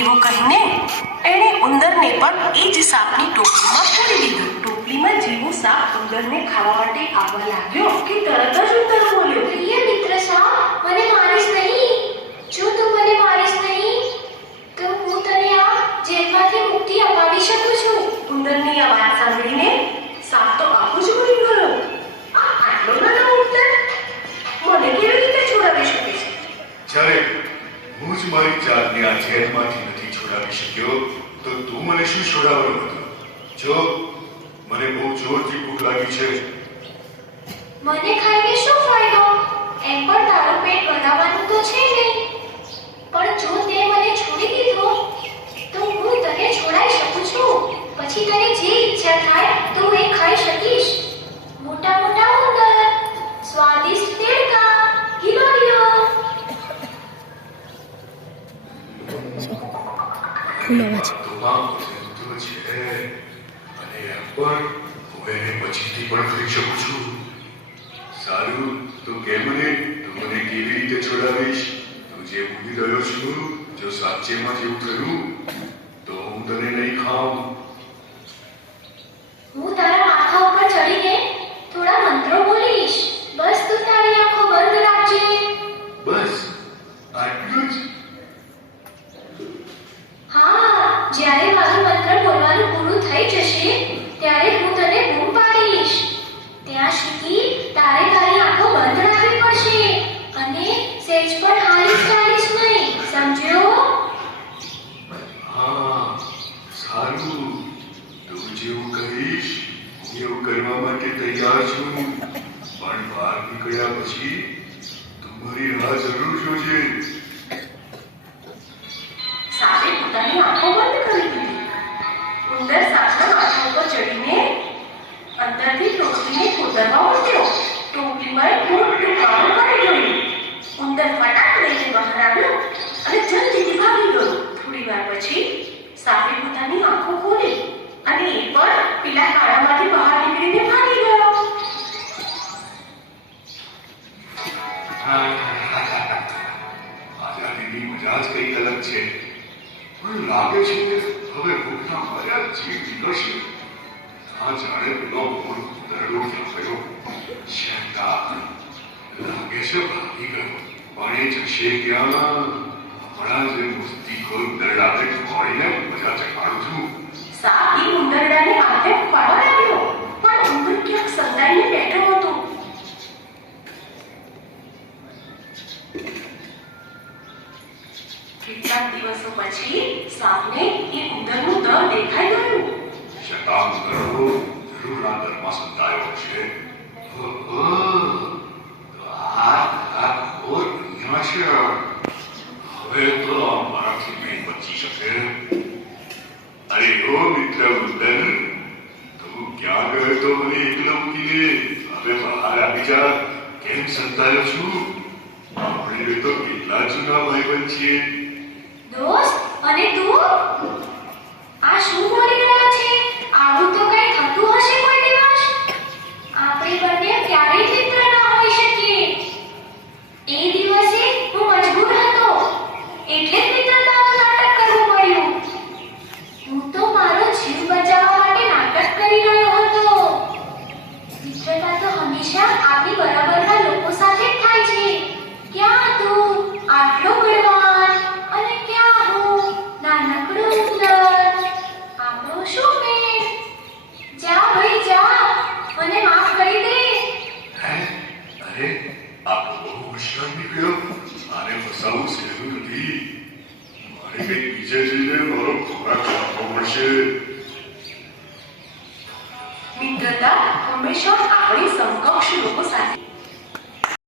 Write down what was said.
એવું કહીને એણે ઉંદરને પણ એ જ સાપની ટોપલીમાં પૂરી દીધું. ટોપલીમાં જેવો સાપ ઉંદરને ખાવા માટે આવવા લાગ્યો કે તરત જ ઉંદર બોલ્યો, પ્રિય મિત્ર સાપ, મને મારીશ નહીં. જો તું મને મારીશ નહીં તો હું તને આ જેલમાંથી મુક્તિ અપાવી શકું છું. ઉંદરની આ વાત સાંભળીને સાપ તો આખું જ બોલી ગયો, આટલો નાનો ઉંદર મને કેવી રીતે છોડાવી શકે છે? જ્યારે હું જ મારી જાતને આ જેલમાંથી નથી છોડાવી શક્યો તો તું મને શું છોડાવવાનો હતો? જો મને બહુ જોરથી ભૂખ લાગી છે. મને ખાઈને શું ફાયદો? એમ પણ તારું પેટ ભરાવાનું તો છે નહીં. પણ જો તે મને છોડી દીધો તો હું તને છોડાઈ શકું છું. પછી તને જે ઈચ્છા થાય તું એ ખાઈ શકીશ. મોટા મોટા ઉંદર, સ્વાદિષ્ટ દેડકા, ગિલોરીઓ. તમામ પસંદો છે અને એમ પણ હું એને પછીથી પણ કરી શકું છું. સારું, તો કે મને તું મને કેવી રીતે છોડાવીશ? તું જે ભૂલી રહ્યો છું, જો સાચેમાં જેવું થયું તો હું તને નહીં ખાઉં. હું તારા માથા ઉપર ચડીને થોડા મંત્રો બોલીશ. બસ તું તારી આંખો બંધ રાખજે. બસ આટલું જ? હા, જ્યારે મારું મંત્ર બોલવાનું પૂરું થઈ જશે ત્યારે હું તને બૂમ પાડીશ. ત્યાં સુધી તારે તારી આંખો બંધ રાખવી પડશે અને સહેજ પણ હાલીશ ચાલીશ નહીં. સમજ્યો? હા, સારું. તું જેવું કહીશ હું એવું કરવા માટે તૈયાર છું. પણ બહાર નીકળ્યા પછી તું મારી રાહ જરૂર જોજે. સાપે પોતાની આંખો બંધ કરી દીધી. ઉંદર સાપના માથા ઉપર ચડીને અંદરથી ટોપલીને ખોતરવા માંડ્યો. ટોપલીમાં એક મોટું કાણું કરી ગયું. ઉંદર ફટાક લઈને બહાર આવ્યો અને જલ્દીથી ભાગી ગયો. થોડી વાર પછી સાપે પોતાની આંખો ખોલી અને એ પણ પેલા કાણામાંથી બહાર નીકળીને ભાગી ગયો. આઝાદીની મજા જ કંઈક અલગ છે. પણ લાગે છે કે હવે ભૂખના માર્યા જીવ નીકળશે. આ જાણે પેલો મોર દરડો થયો. શેતાન લાગે છે ભાગી ગયો. પણ એ જશે ક્યાં? હમણાં જ મુસ્તીખોર દરડાને ખોળીને મજા ચખાડું છું. સાપ એ ઉંદરડાને હાથે પાડવા લાગ્યો પણ ઉંદર ક્યાંક સંતાઈને બેઠો હતો. કેટલાક દિવસો પછી સાપને એ ઉંદરનું દર દેખાઈ ગયું. શેતાન દરડો જરૂર આ દરમાં સંતાયો છે. આ ઘોર દુનિયા છે. હવે તો મારાથી નહીં બચી શકે. અરે ઓ મિત્ર ઉંદર, તું ક્યાં ગયો તો મને એકલો મૂકીને? હવે બહાર આવી જા. કેમ સંતાયો છું? આપણે તો કેટલા જૂના ભાઈબંધ છીએ. દોસ્ત, અને તું આ શું બોલી રહ્યા છે? આવું તો કઈ થતું હશે કોઈ દિવસ? આપણે બંને ક્યારેય મિત્ર ના હોઈ શકીએ. એ દિવસે હું મજબૂર હતો એટલે જ મિત્રતાનું નાટક કરવું પડ્યું. હું તો મારો જીવ બચાવવા માટે નાટક કરી રહ્યો હતો. મિત્રતા તો હંમેશા આપણી બરાબરના લોકો સાથે જ થાય છે. ક્યાં તું આટલો બળવાન અને ક્યાં હું નાનકડો ઉંદર? આપણો શું મેળ? જા ભાઈ જા, મને માફ કરી દે. હે? અરે આ તો બહુ હોશિયાર નીકળ્યો. આને ફસાવવું સહેલું નથી. મારે કંઈક બીજે જઈને મારો ખોરાક આપવો પડશે. મિત્રતા હંમેશા આપણી સમકક્ષ લોકો સાથે